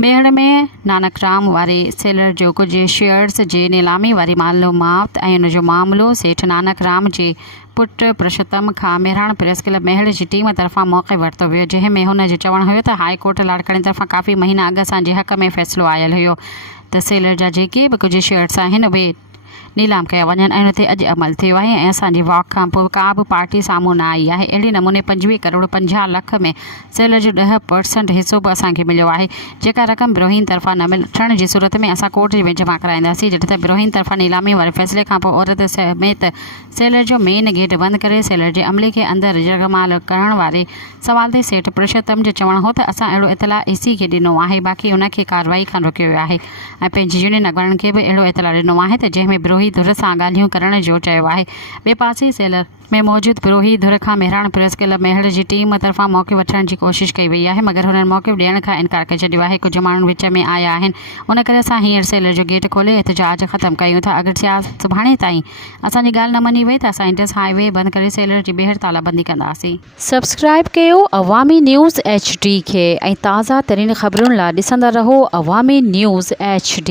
मेहण में नानकराम वारे सेलर जो कुछ शेयर्स जे नीलामी वारी मालूमात ऐं उन जो मामलो सेठ नानकराम जे पुट पुरुषोत्तम खां मेहराण प्रेस क्लब मेहड़ जी टीम तरफ़ां मौक़े वरितो वियो, जंहिं में हुन जो चवणु हुयो त हाई कोर्ट लाड़काणी तरफ़ां काफ़ी महीना अॻु असांजे हक़ में फ़ैसिलो आयल हुयो त सेलर जा जेके बि कुझु शेयर्स आहिनि उहे नीलाम कया वञनि ऐं उन ते अॼु अमल थियो आहे ऐं असांजी वॉक खां पोइ का बि पार्टी साम्हूं न आई आहे। अहिड़े नमूने 25 करोड़ 50 लख में सेलर जो 10% हिसो बि असांखे मिलियो आहे, जेका रक़म बिरोहीन तरफ़ां न मिलण जी सूरत में असां कोर्ट में जमा कराईंदासीं, जॾहिं त बिरोहीन तरफ़ां नीलामी वारे फ़ैसिले खां पोइ औरत समेत सेलर जो मेन गेट बंदि करे सेलर जे अमले खे अंदरि जगमाल करण वारे सवाल ते सेठ पुरुषोत्तम जो चवणु हो त असां अहिड़ो इतला एसी खे ॾिनो आहे, बाक़ी उनखे कार्रवाई खां रोकियो वियो आहे ऐं पंहिंजी यूनियन अॻवाननि खे बि अहिड़ो इतला ॾिनो आहे त जंहिंमें बिरोही धुर सां ॻाल्हियूं करण जो चयो आहे। ॿिए पासे सेलर में मौजूदु बिरोही धुर खां मेहराण प्रेस क्लब मेहड़ जी टीम तरफ़ां मौक़े वठण जी कोशिशि कई वई आहे, मगर हुननि मौक़े ॾियण खां इनकार करे छॾियो आहे। कुझु माण्हू विच में आया आहिनि, उन करे असां हींअर सेलर जो गेट खोले एहतजाज ख़तमु कयूं था। अगरि सुभाणे ताईं असांजी ॻाल्हि न मञी वई त असां इंडस हाईवे बंदि करे सेलर जी ॿीहर तालाबंदी कंदासीं। सब्सक्राइब कयो अवामी न्यूज़ HD खे ऐं ताज़ा तरीन ख़बरुनि लाइ ॾिसंदा रहो अवामी न्यूज़ HD।